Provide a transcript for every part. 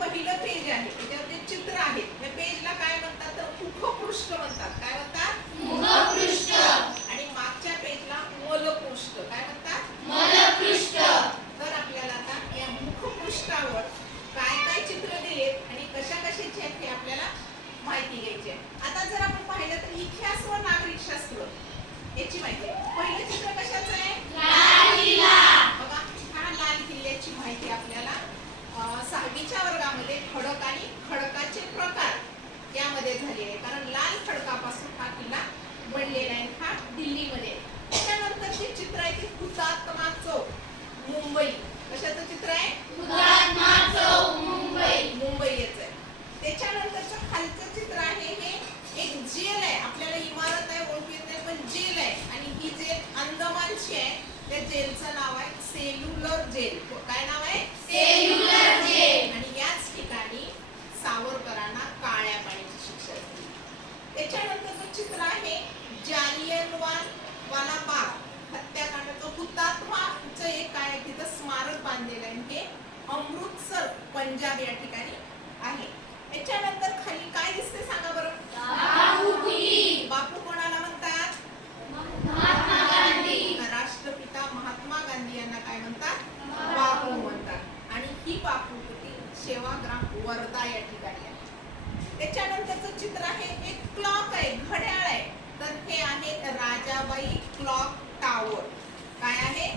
पहिलं पेज आहे. त्याच्यावरती चित्र आहे. या पेजला काय म्हणतात तर मुखपृष्ठ म्हणतात. काय म्हणतात? मुखपृष्ठ. आणि मागच्या पेजला मलपृष्ठ. काय म्हणतात? मलपृष्ठ. तर आपल्याला आता या मुखपृष्ठावर काय काय चित्र दिलेत आणि कशा कशाची आहेत ते आपल्याला माहिती घ्यायची आहे. आता जर आपण पाहिलं तर ही आहे कारण लाल खडकापासून हा किल्ला बनलेला आहे हा दिल्लीमध्ये. आहे. त्यानंतर जे चित्र आहे ते हुतात्मा चौक मुंबई. कशाचं चित्र आहे? मुंबई. याचं आहे. त्याच्यानंतरचं खालचं चित्र आहे हे एक जेल आहे. आपल्याला इमारत आहे ओळखू येत नाही पण जेल आहे. आणि ही जेल अंदमानची आहे. त्या जेलचं नाव आहे सेल्युलर जेल. काय नाव आहे आणि याच ठिकाणी सावरकरांना काळ्या पाण्याची शिक्षा झाली त्याच्यानंतरचं चित्र आहे जालियनवाल वाला बाग हत्याकांडाचं हुतात्माचं एक काय आहे, तिथं स्मारक बांधलेलं आहे हे अमृतसर पंजाब या ठिकाणी आहे. त्याच्यानंतर खाली काय दिसते सांगा बरं? बापू कोणाला म्हणतात? राष्ट्रपिता महात्मा गांधी यांना काय म्हणतात? बापू म्हणतात. आणि ही बापू होती सेवाग्राम वर्धा या ठिकाणी आहे. त्याच्यानंतरचं चित्र आहे एक क्लॉक आहे घड्याळ आहे तर हे आहे राजाबाई क्लॉक टावर काय आहे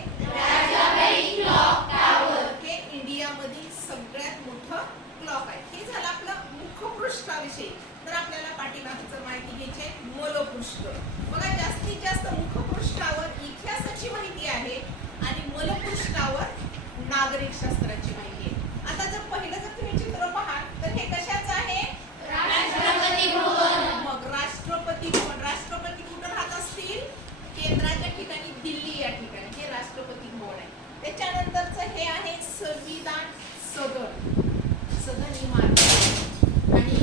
हे इंडियामधील सगळ्यात मोठं क्लॉक आहे हे झालं आपलं मुखपृष्ठाविषयी तर आपल्याला पाठीमागचं माहिती घ्यायची आहे मलपृष्ठ बघा जास्तीत जास्त मुखपृष्ठावर इतिहासाची माहिती आहे आणि मलपृष्ठावर नागरिक शास्त्राची माहिती आहे. आता जर पहिलं जर तुम्ही चित्र पाहाल तर हे कशाचं आहे? मग राष्ट्रपती भवन. राष्ट्रपती कुठं राहत असतील? केंद्राच्या ठिकाणी दिल्ली या ठिकाणी हे राष्ट्रपती भवन आहे. त्याच्यानंतरचं हे आहे संविधान सदन इमारत आणि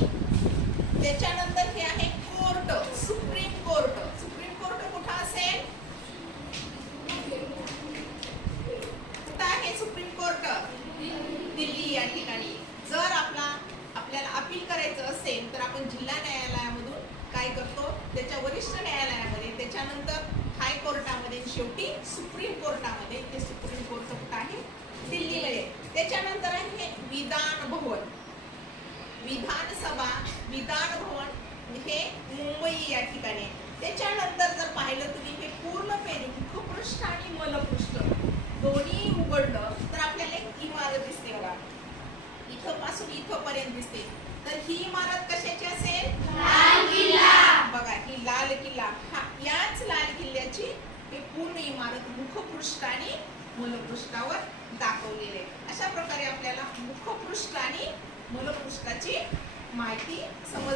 त्याच्यानंतर हे आहे court Supreme Court. Supreme Court कुठं असेल? कुठं आहे सुप्रीम कोर्ट? दिल्ली या ठिकाणी. जर आपला आपल्याला अपील करायचं असेल तर आपण जिल्हा न्यायालयामधून काय करतो? त्याच्या वरिष्ठ न्यायालयामध्ये त्याच्यानंतर हायकोर्टामध्ये शेवटी सुप्रीम कोर्टामध्ये ते सुप्रीम कोर्ट कुठं आहे? दिल्लीमध्ये. त्याच्यानंतर आहे हे विधान भवन. विधानसभा विधान भवन हे मुंबई या ठिकाणी. त्याच्यानंतर जर पाहिलं तुम्ही हे पूर्ण पेज मुखपृष्ठ आणि मलपृष्ठ दोन्ही उघडलं तर आपल्याला एक इमारत दिसते बघा. इथं पासून इथं पर्यंत दिसते. तर ही इमारत कशाची असेल? बघा ही लाल किल्ला. हा याच लाल किल्ल्याची ही पूर्ण इमारत मुखपृष्ठ आणि मूलपृष्ठावर दाखवलेली आहे. अशा प्रकारे आपल्याला मुखपृष्ठ आणि मूलपृष्ठाची माहिती